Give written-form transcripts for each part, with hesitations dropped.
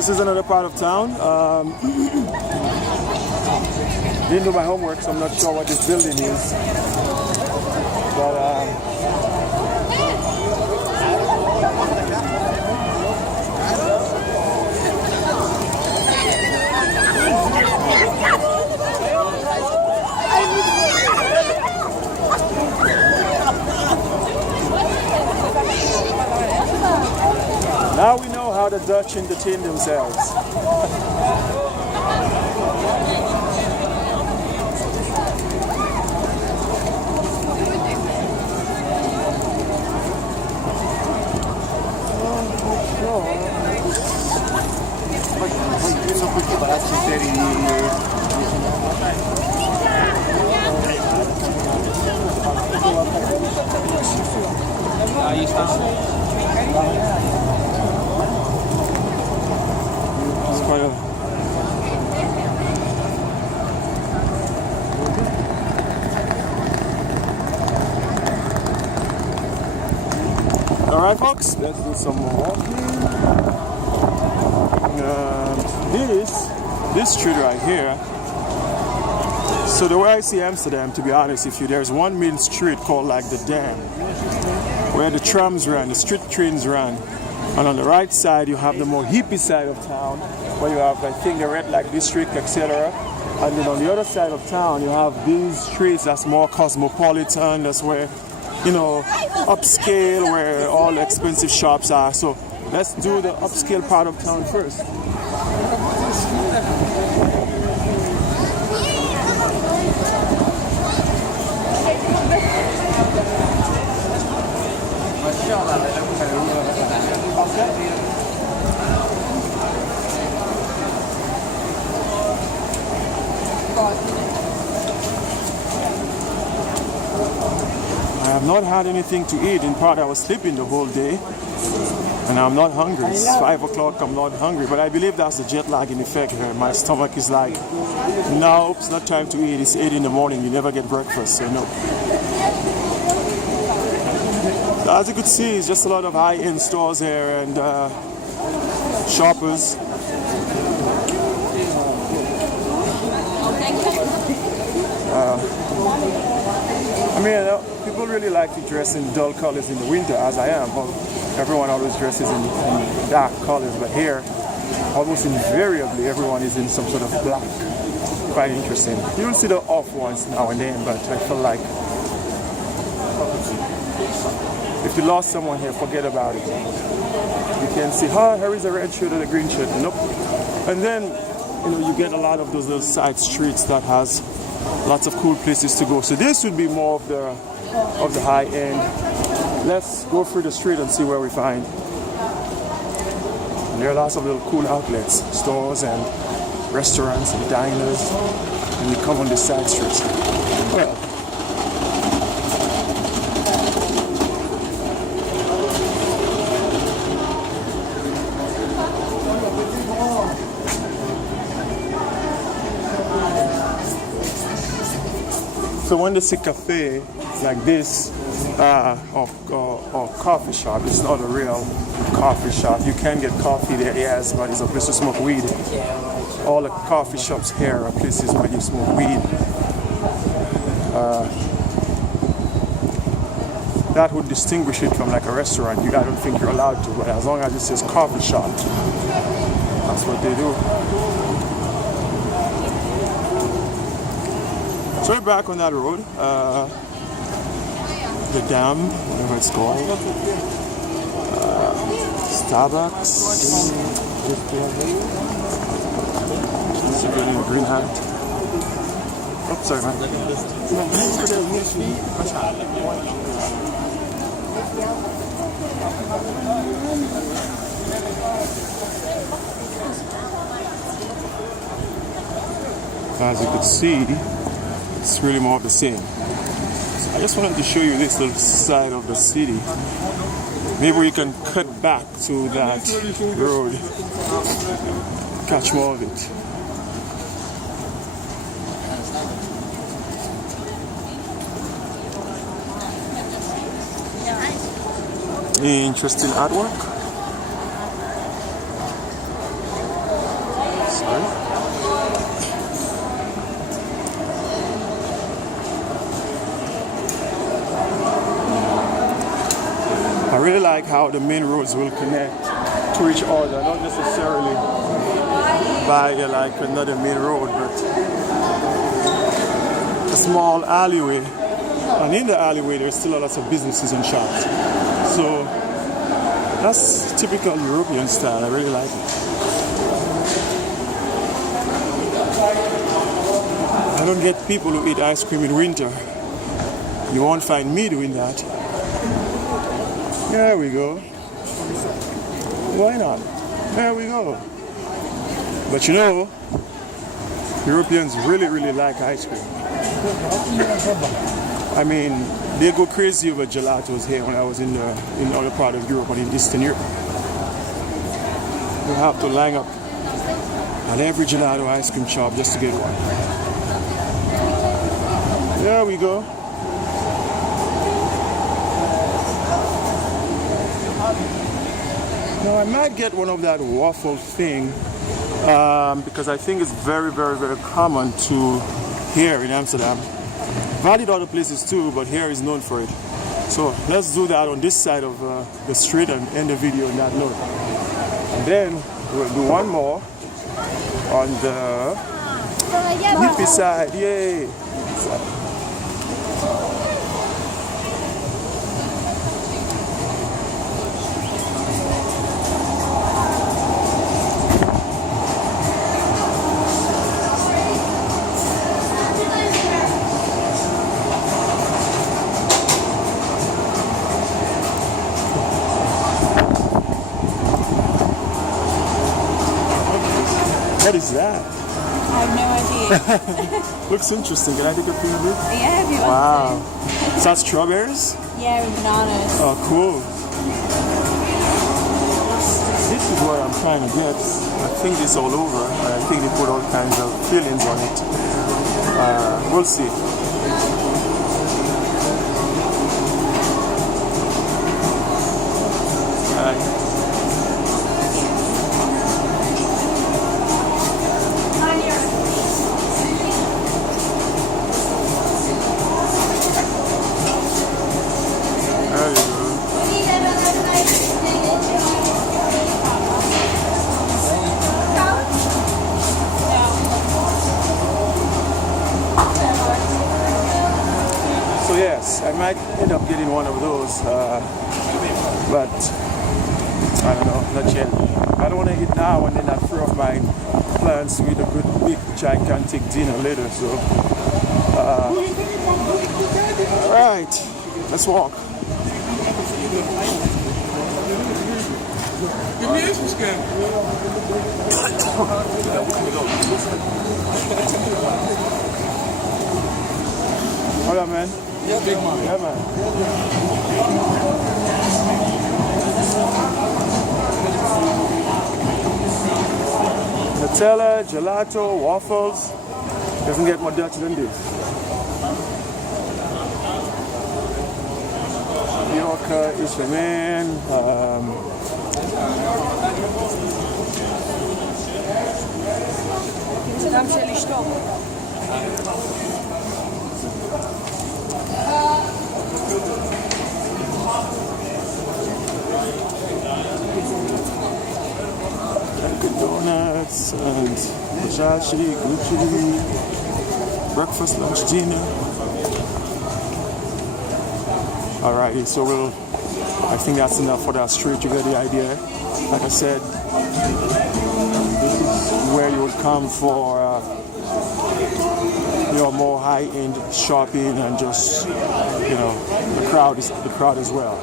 this is another part of town. Didn't do my homework, so I'm not sure what this building is. But now we know how the Dutch entertain themselves. Ahí está. It's quite a... Alright folks, let's do some more walking. This street right here. So the way I see Amsterdam, to be honest with you, there's one main street called like the Dam, where the trams run, the street trains run. And on the right side, you have the more hippie side of town, where you have, I think, the red light district, etc. And then on the other side of town, you have these streets that's more cosmopolitan. That's where, you know, upscale, where all the expensive shops are. So let's do the upscale part of town first. I have not had anything to eat. In part, I was sleeping the whole day, and I'm not hungry. It's 5 o'clock. I'm not hungry, but I believe that's the jet lag in effect here. My stomach is like, no, it's not time to eat. It's 8 in the morning. You never get breakfast, so no. So as you could see, it's just a lot of high-end stores here and shoppers. I mean, people really like to dress in dull colors in the winter, as I am. Well, everyone always dresses in dark colors, but here, almost invariably, everyone is in some sort of black. Quite interesting. You'll see the off ones now and then, but I feel like if you lost someone here, forget about it. You can see, oh, here is a red shirt and a green shirt. Nope. And then, you know, you get a lot of those little side streets that has lots of cool places to go. So this would be more of the high end. Let's go through the street and see where we find. And there are lots of little cool outlets, stores and restaurants and diners. And you come on the side streets. Well, so when they say cafe like this, or coffee shop, it's not a real coffee shop. You can get coffee there, yes, but it's a place to smoke weed. All the coffee shops here are places where you smoke weed. That would distinguish it from like a restaurant. I don't think you're allowed to, but as long as it says coffee shop, that's what they do. So we're back on that road, the dam, whatever it's called, Starbucks, civilian green hat. Oh, sorry man. As you could see, it's really more of the same. So I just wanted to show you this little side of the city. Maybe we can cut back to that road, catch more of it. Interesting artwork. really like how the main roads will connect to each other, not necessarily by like another main road, but a small alleyway. And in the alleyway, there's still lots of businesses and shops. So that's typical European style. I really like it. I don't get people who eat ice cream in winter. You won't find me doing that. There we go. Why not? There we go. But you know, Europeans really, really like ice cream. I mean, they go crazy over gelatos here when I was in other part of Europe and in Eastern Europe. You have to line up at every gelato ice cream shop just to get one. There we go. Now I might get one of that waffle thing because I think it's very, very, very common to here in Amsterdam. Valid other places too, but here is known for it. So let's do that on this side of the street and end the video on that note. And then we'll do one more on the hippie side. Yay! What is that? I have no idea. Looks interesting. Can I take a peek of it? Yeah, if you want Wow. Is that strawberries? to. Yeah, with bananas. Oh, cool. This is what I'm trying to get. I think it's all over. I think they put all kinds of fillings on it. We'll see. So yes, I might end up getting one of those, but I don't know, not yet. I don't want to eat now and then I throw off my plans with a good big gigantic dinner later. So, all right, let's walk. Hold on, man. Yeah, big man. Yeah, man. Nutella, gelato, waffles. Doesn't get more dirty than this. Yorker, Ishaman. זה גם של אשתו. Dunkin' Donuts and Bajaji, Gucci, breakfast, lunch, dinner. Alrighty, so I think that's enough for that street. You get the idea. Like I said, this is where you would come for more high-end shopping and just the crowd as well.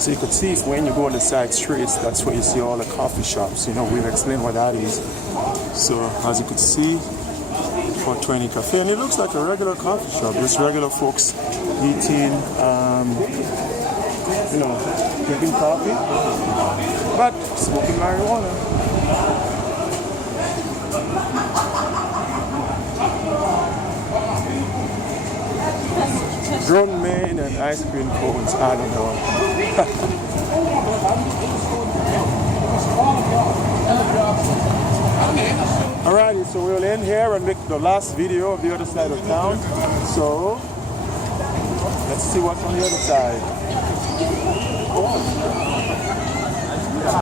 So you could see if when you go on the side streets, that's where you see all the coffee shops. We've explained what that is. So as you could see, 420 Cafe, and it looks like a regular coffee shop. Just regular folks eating, you know, drinking coffee, but smoking marijuana. Grown men and ice cream cones, I don't know. Alrighty, so we'll end here and make the last video of the other side of town. So let's see what's on the other side.